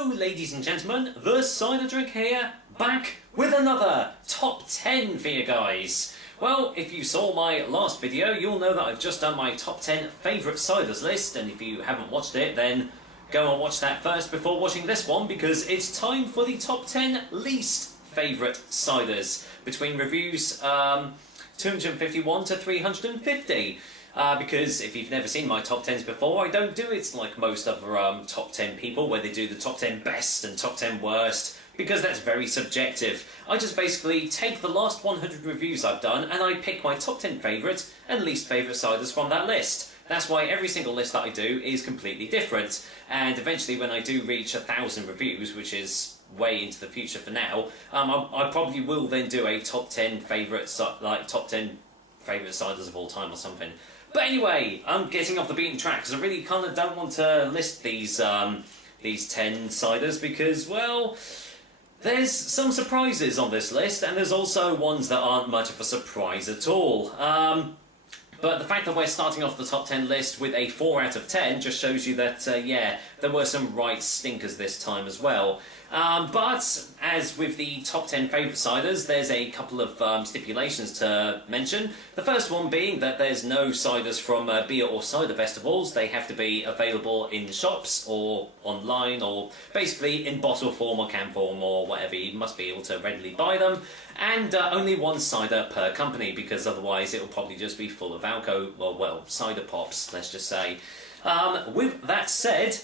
Hello ladies and gentlemen, the Cider Drink here, back with another top 10 for you guys. Well, if you saw my last video, you'll know that I've just done my top 10 favourite ciders list, and if you haven't watched it, then go and watch that first before watching this one, because it's time for the top 10 least favourite ciders, between reviews 251 to 350. Because if you've never seen my top 10s before, I don't do it like most other top 10 people, where they do the top 10 best and top 10 worst, because that's very subjective. I just basically take the last 100 reviews I've done and I pick my top 10 favourite and least favourite ciders from that list. That's why every single list that I do is completely different, and eventually when I do reach 1,000 reviews, which is way into the future for now, I probably will then do a top 10 favourite, like top 10 favourite ciders of all time or something. But anyway, I'm getting off the beaten track because I really kind of don't want to list these 10 ciders because, well, there's some surprises on this list, and there's also ones that aren't much of a surprise at all. But the fact that we're starting off the top 10 list with a 4 out of 10 just shows you that, yeah, there were some right stinkers this time as well. But, as with the top 10 favourite ciders, there's a couple of stipulations to mention. The first one being that there's no ciders from beer or cider festivals. They have to be available in shops or online, or basically in bottle form or can form or whatever. You must be able to readily buy them. And only one cider per company, because otherwise it will probably just be full of alcohol, well, cider pops, let's just say. With that said,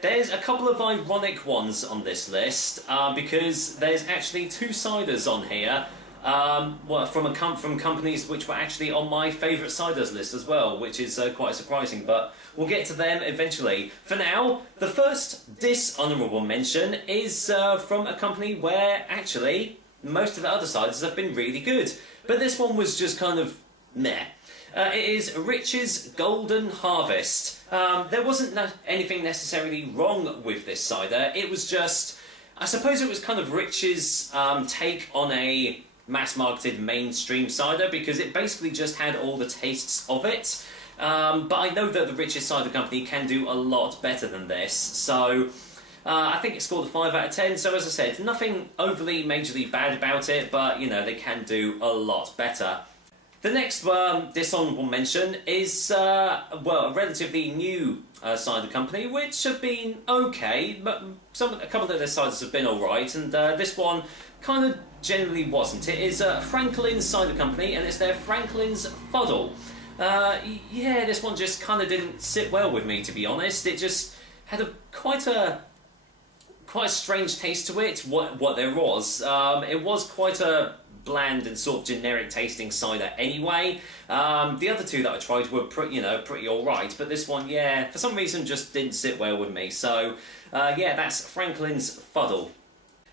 there's a couple of ironic ones on this list, because there's actually 2 ciders on here, well, from companies which were actually on my favourite ciders list as well, which is quite surprising, but we'll get to them eventually. For now, the first dishonourable mention is from a company where actually most of the other ciders have been really good, but this one was just kind of meh. It is Rich's Golden Harvest. There wasn't anything necessarily wrong with this cider. It was just, I suppose it was kind of Rich's take on a mass-marketed mainstream cider, because it basically just had all the tastes of it. But I know that the Rich's Cider Company can do a lot better than this, so I think it scored a 5 out of 10, so as I said, nothing overly majorly bad about it, but, you know, they can do a lot better. The next dishonourable mention is, well, a relatively new cider company, which have been okay, but a couple of their ciders have been alright, and this one kind of generally wasn't. It is Franklin's Cider Company, and it's their Franklin's Fuddle. Yeah, this one just kind of didn't sit well with me, to be honest. It just had quite a strange taste to it, what there was. It was quite a bland and sort of generic tasting cider anyway. The other 2 that I tried were pretty alright, but this one, yeah, for some reason just didn't sit well with me. So, yeah, that's Franklin's Fuddle.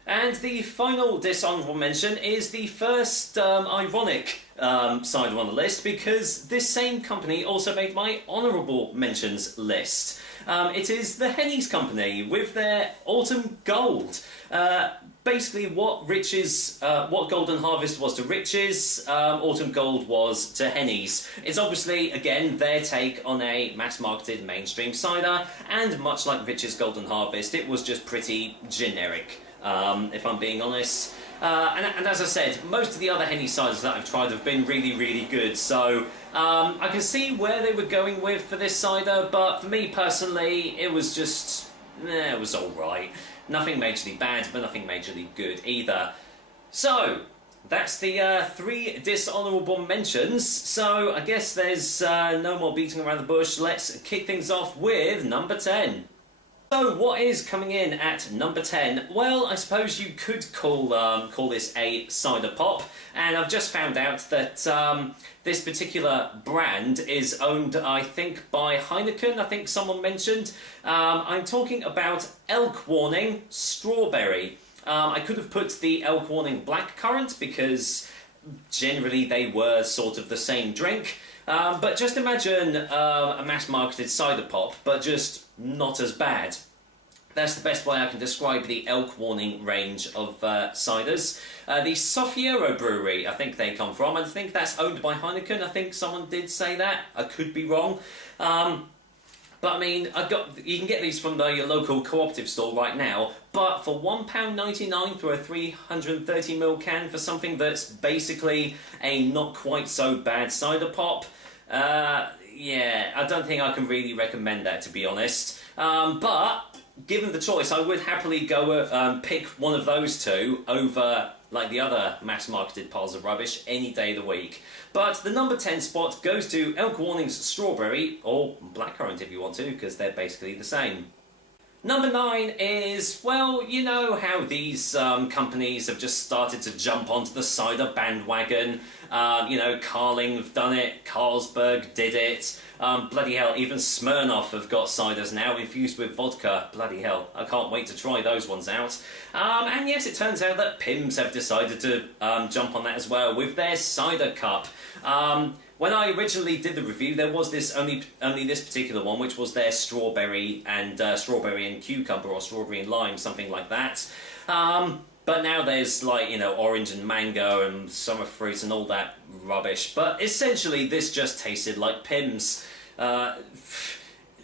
And the final dishonourable mention is the first ironic cider on the list, because this same company also made my honourable mentions list. It is the Healy's company with their Autumn Gold. Basically, what Golden Harvest was to Rich's, Autumn Gold was to Henny's. It's obviously, again, their take on a mass-marketed mainstream cider, and much like Rich's Golden Harvest, it was just pretty generic, if I'm being honest. And as I said, most of the other Henny ciders that I've tried have been really, really good, so I can see where they were going with for this cider, but for me personally, it was just, it was alright. Nothing majorly bad, but nothing majorly good either. So, that's the 3 dishonourable mentions, so I guess there's no more beating around the bush. Let's kick things off with number 10. So, what is coming in at number 10? Well, I suppose you could call this a cider pop, and I've just found out that this particular brand is owned, I think, by Heineken, I think someone mentioned. I'm talking about Elk Warning Strawberry. I could have put the Elk Warning Blackcurrant, because generally they were sort of the same drink. But just imagine a mass-marketed cider pop, but just not as bad. That's the best way I can describe the Elk Warning range of ciders. The Sofiero Brewery, I think they come from, and I think that's owned by Heineken. I think someone did say that. I could be wrong. But I mean, you can get these from your local cooperative store right now, but for £1.99 for a 330ml can for something that's basically a not quite so bad cider pop, yeah, I don't think I can really recommend that, to be honest. But given the choice, I would happily go pick one of those two over like the other mass-marketed piles of rubbish any day of the week. But the number 10 spot goes to Elk Warning's Strawberry, or Blackcurrant if you want to, because they're basically the same. Number 9 is, well, you know how these companies have just started to jump onto the cider bandwagon. You know, Carling have done it, Carlsberg did it. Bloody hell, even Smirnoff have got ciders now infused with vodka. Bloody hell, I can't wait to try those ones out. And yes, it turns out that Pimm's have decided to jump on that as well with their cider cup. When I originally did the review, there was only this particular one, which was their strawberry and cucumber, or strawberry and lime, something like that. But now there's, like, you know, orange and mango and summer fruits and all that rubbish. But essentially, this just tasted like Pimm's.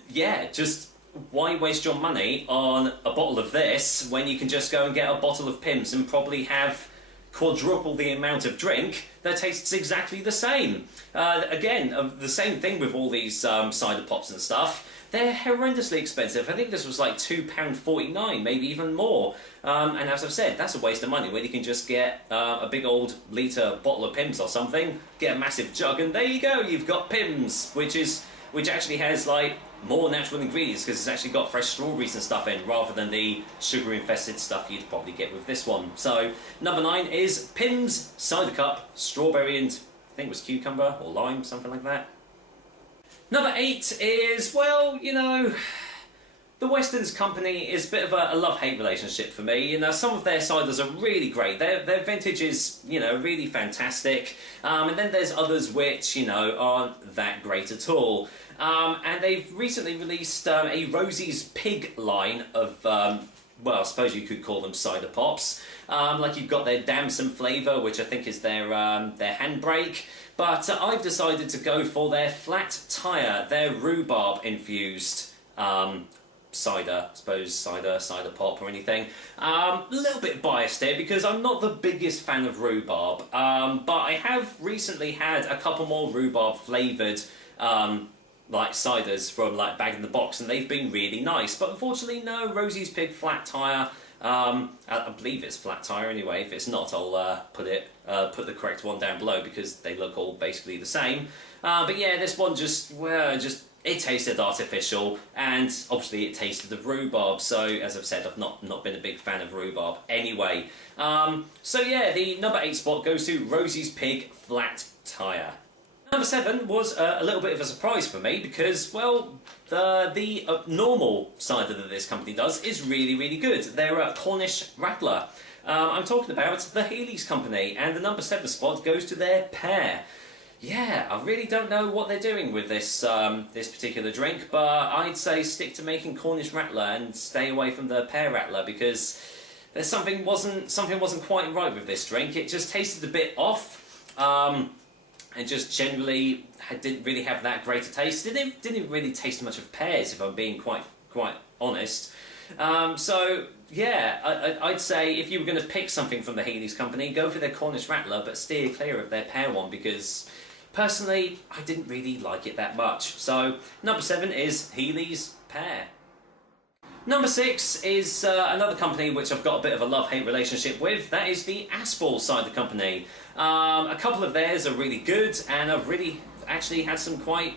Yeah, just why waste your money on a bottle of this when you can just go and get a bottle of Pimm's and probably have quadruple the amount of drink that tastes exactly the same. Again, the same thing with all these cider pops and stuff. They're horrendously expensive. I think this was like £2.49, maybe even more. And as I've said, that's a waste of money when you can just get a big old litre bottle of Pimm's or something, get a massive jug, and there you go, you've got Pimm's, which actually has like more natural ingredients because it's actually got fresh strawberries and stuff in rather than the sugar-infested stuff you'd probably get with this one. So number 9 is Pimm's Cider Cup, strawberry and I think it was cucumber or lime, something like that. Number 8 is, well, you know, the Weston's company is a bit of a love-hate relationship for me. You know, some of their ciders are really great. Their vintage is, you know, really fantastic. And then there's others which, you know, aren't that great at all. And they've recently released a Rosie's Pig line of, well, I suppose you could call them cider pops. Like you've got their damson flavour, which I think is their handbrake. But I've decided to go for their flat tyre, their rhubarb-infused cider, I suppose cider pop or anything. A little bit biased here because I'm not the biggest fan of rhubarb, but I have recently had a couple more rhubarb flavoured like ciders from like Bag in the Box, and they've been really nice. But unfortunately, no, Rosie's Pig flat tyre. I believe it's flat tyre anyway. If it's not, I'll put the correct one down below because they look all basically the same. But yeah, this one just it tasted artificial, and obviously it tasted of rhubarb. So as I've said, I've not been a big fan of rhubarb anyway. So yeah, the number 8 spot goes to Rosie's Pig flat tyre. Number 7 was a little bit of a surprise for me because, well, the normal cider that this company does is really, really good. They're a Cornish Rattler. I'm talking about the Healy's company, and the number 7 spot goes to their Pear. Yeah, I really don't know what they're doing with this this particular drink, but I'd say stick to making Cornish Rattler and stay away from the Pear Rattler because there's something wasn't quite right with this drink. It just tasted a bit off. And just generally didn't really have that great a taste. Didn't really taste much of pears, if I'm being quite honest. So yeah, I'd say if you were going to pick something from the Healy's company, go for their Cornish Rattler, but steer clear of their Pear one because personally I didn't really like it that much. So number 7 is Healy's Pear. Number 6 is another company which I've got a bit of a love-hate relationship with. That is the Aspall Cider Company. A couple of theirs are really good, and I've really actually had some quite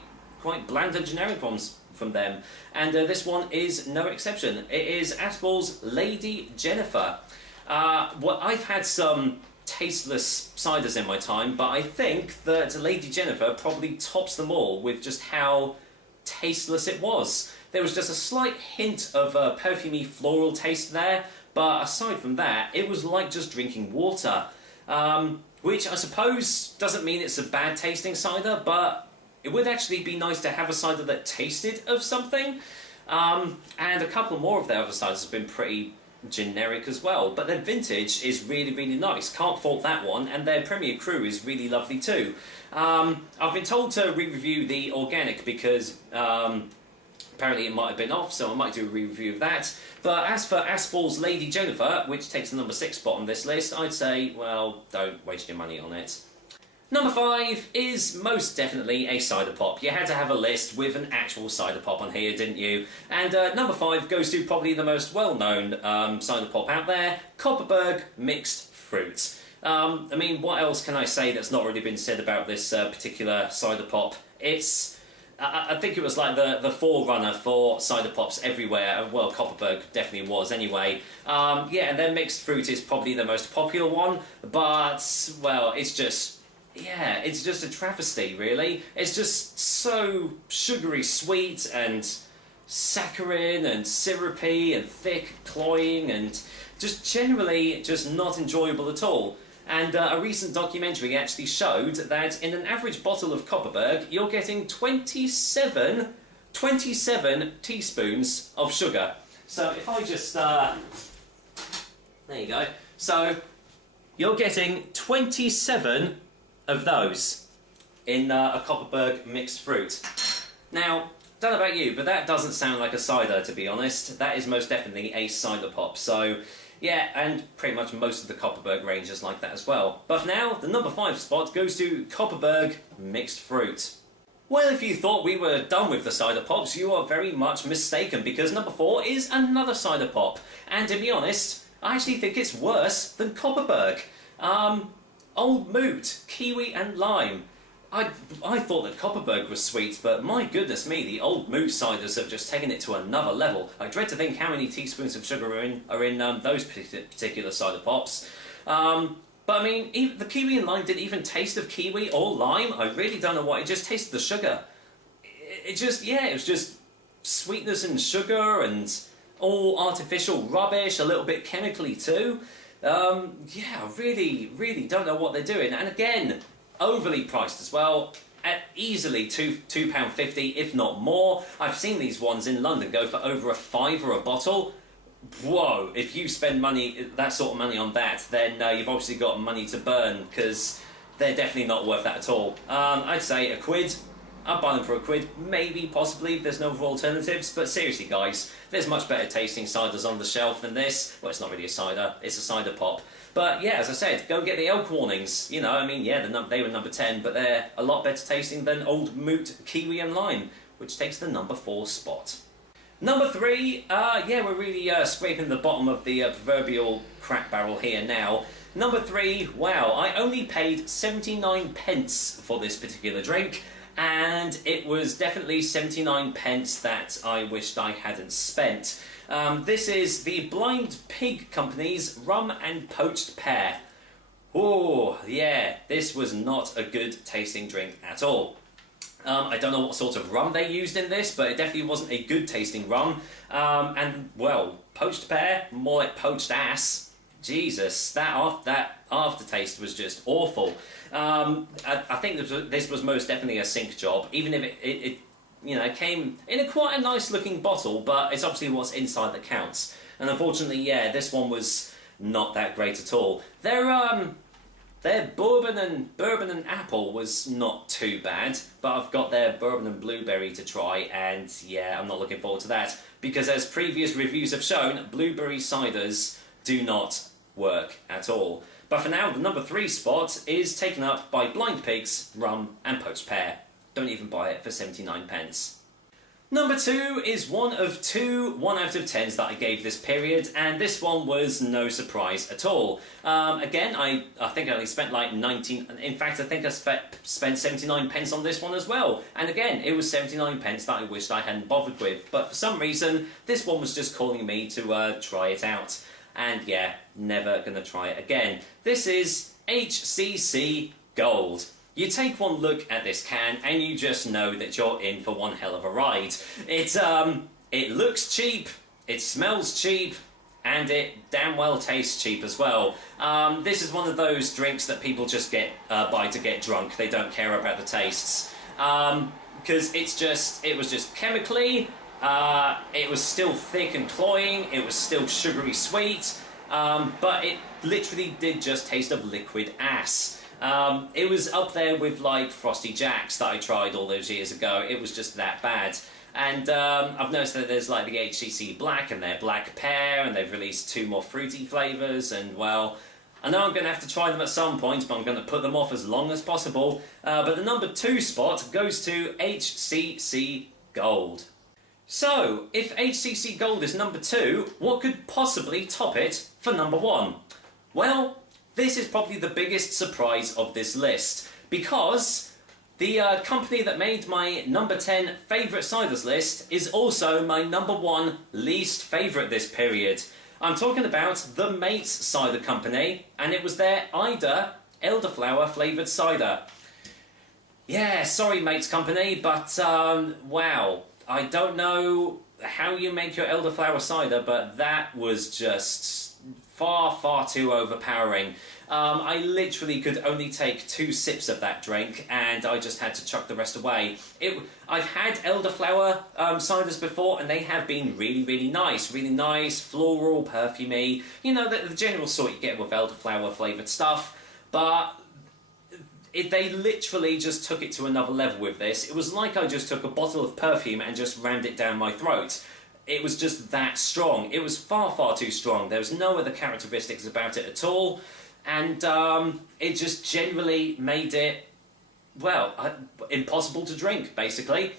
bland and generic ones from them. And this one is no exception. It is Aspall's Lady Jennifer. Well, I've had some tasteless ciders in my time, but I think that Lady Jennifer probably tops them all with just how tasteless it was. There was just a slight hint of a perfumey floral taste there, but aside from that, it was like just drinking water. Which I suppose doesn't mean it's a bad tasting cider, but it would actually be nice to have a cider that tasted of something. And a couple more of their other ciders have been pretty generic as well, but their vintage is really, really nice. Can't fault that one, and their Premier Cru is really lovely too. I've been told to re-review the organic because Apparently it might have been off, so I might do a review of that. But as for Aspel's Lady Jennifer, which takes the number 6 spot on this list, I'd say, well, don't waste your money on it. Number 5 is most definitely a cider pop. You had to have a list with an actual cider pop on here, didn't you? And number 5 goes to probably the most well-known cider pop out there, Kopparberg Mixed Fruit. I mean, what else can I say that's not already been said about this particular cider pop? It's... I think it was like the forerunner for cider pops everywhere. Well, Kopparberg definitely was anyway. Yeah, and then mixed fruit is probably the most popular one, but, well, it's just... yeah, it's just a travesty, really. It's just so sugary sweet and saccharine and syrupy and thick, cloying, and just generally just not enjoyable at all. And a recent documentary actually showed that in an average bottle of Kopparberg, you're getting 27 teaspoons of sugar. So if I just... there you go. So you're getting 27 of those in a Kopparberg mixed fruit. Now, don't know about you, but that doesn't sound like a cider, to be honest. That is most definitely a cider pop. So... yeah, and pretty much most of the Kopparberg range is like that as well. But for now, the number 5 spot goes to Kopparberg Mixed Fruit. Well, if you thought we were done with the cider pops, you are very much mistaken, because number 4 is another cider pop. And to be honest, I actually think it's worse than Kopparberg. Old Moot, Kiwi and Lime. I thought that Kopparberg was sweet, but my goodness me, the Old Moot ciders have just taken it to another level. I dread to think how many teaspoons of sugar are in those particular cider pops. But I mean, even the Kiwi and Lime didn't even taste of kiwi or lime. I really don't know what, it just tasted the sugar. It just, yeah, it was just sweetness and sugar and all artificial rubbish, a little bit chemically too. Yeah, I really don't know what they're doing. And again, overly priced as well, at easily £2.50, if not more. I've seen these ones in London go for over a £5 a bottle. Whoa, if you spend money, that sort of money on that, then you've obviously got money to burn, because they're definitely not worth that at all. I'd say £1. I'd buy them for £1, maybe, possibly, if there's no other alternatives. But seriously, guys, there's much better tasting ciders on the shelf than this. Well, it's not really a cider, it's a cider pop. But yeah, as I said, go get the Elk Warnings. You know, I mean, yeah, they were number 10, but they're a lot better tasting than Old Moot, Kiwi and Lime, which takes the number 4 spot. Number 3, yeah, we're really scraping the bottom of the proverbial crap barrel here now. Number 3, wow, I only paid 79 pence for this particular drink, and it was definitely 79 pence that I wished I hadn't spent. This is the Blind Pig Company's Rum and Poached Pear. Oh, yeah, this was not a good tasting drink at all. I don't know what sort of rum they used in this, but it definitely wasn't a good tasting rum. And, well, poached pear, more like poached ass. Jesus, that aftertaste was just awful. I think this was most definitely a sink job, even if it you know, it came in a quite a nice looking bottle, but it's obviously what's inside that counts. And unfortunately, yeah, this one was not that great at all. Their bourbon and apple was not too bad, but I've got their bourbon and blueberry to try, and yeah, I'm not looking forward to that, because as previous reviews have shown, blueberry ciders do not work at all. But for now, the number 3 spot is taken up by Blind Pig's Rum and Poached Pear. Don't even buy it for 79 pence. Number 2 is one of 2 1 out of 10s that I gave this period, and this one was no surprise at all. Again, I think I only spent like 19... In fact, I think I spent 79 pence on this one as well. And again, it was 79 pence that I wished I hadn't bothered with. But for some reason, this one was just calling me to try it out. And yeah, never gonna try it again. This is HCC Gold. You take one look at this can and you just know that you're in for one hell of a ride. It looks cheap, it smells cheap, and it damn well tastes cheap as well. This is one of those drinks that people just buy to get drunk. They don't care about the tastes. Because it was just chemically, it was still thick and cloying, it was still sugary sweet, but it literally did just taste of liquid ass. It was up there with like Frosty Jacks that I tried all those years ago. It was just that bad. And I've noticed that there's like the HCC Black and their Black Pear, and they've released 2 more fruity flavours, and well, I know I'm going to have to try them at some point, but I'm going to put them off as long as possible. But the number 2 spot goes to HCC Gold. So, if HCC Gold is number 2, what could possibly top it for number 1? Well, this is probably the biggest surprise of this list, because the company that made my number 10 favourite ciders list is also my number 1 least favourite this period. I'm talking about the Mates Cider Company, and it was their Ida elderflower flavoured cider. Yeah, sorry Mates Company, but wow, I don't know how you make your elderflower cider, but that was just far too overpowering. I literally could only take 2 sips of that drink, and I just had to chuck the rest away. I've had elderflower ciders before, and they have been really nice, floral, perfumey. You know, the general sort you get with elderflower flavoured stuff, but they literally just took it to another level with this. It was like I just took a bottle of perfume and just rammed it down my throat. It was just that strong. It was far too strong. There was no other characteristics about it at all. And it just generally made it, well, impossible to drink, basically.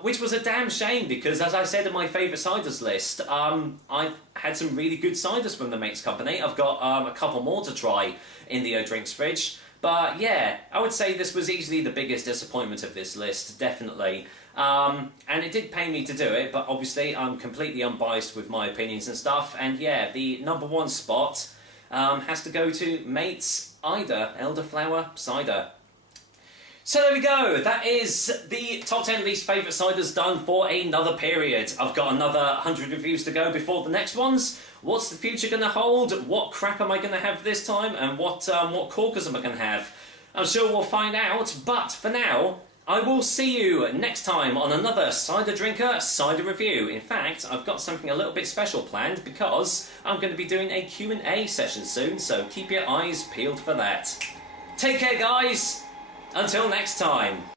Which was a damn shame, because as I said in my favourite ciders list, I've had some really good ciders from the Mates Company. I've got a couple more to try in the drinks fridge. But yeah, I would say this was easily the biggest disappointment of this list, definitely. And it did pain me to do it, but obviously I'm completely unbiased with my opinions and stuff. And yeah, the number 1 spot has to go to Mates Ida elderflower cider. So there we go, that is the top 10 least favourite ciders done for another period. I've got another 100 reviews to go before the next ones. What's the future going to hold? What crap am I going to have this time? And what corkers am I going to have? I'm sure we'll find out, but for now, I will see you next time on another Cider Drinker Cider Review. In fact, I've got something a little bit special planned, because I'm going to be doing a Q&A session soon, so keep your eyes peeled for that. Take care, guys! Until next time.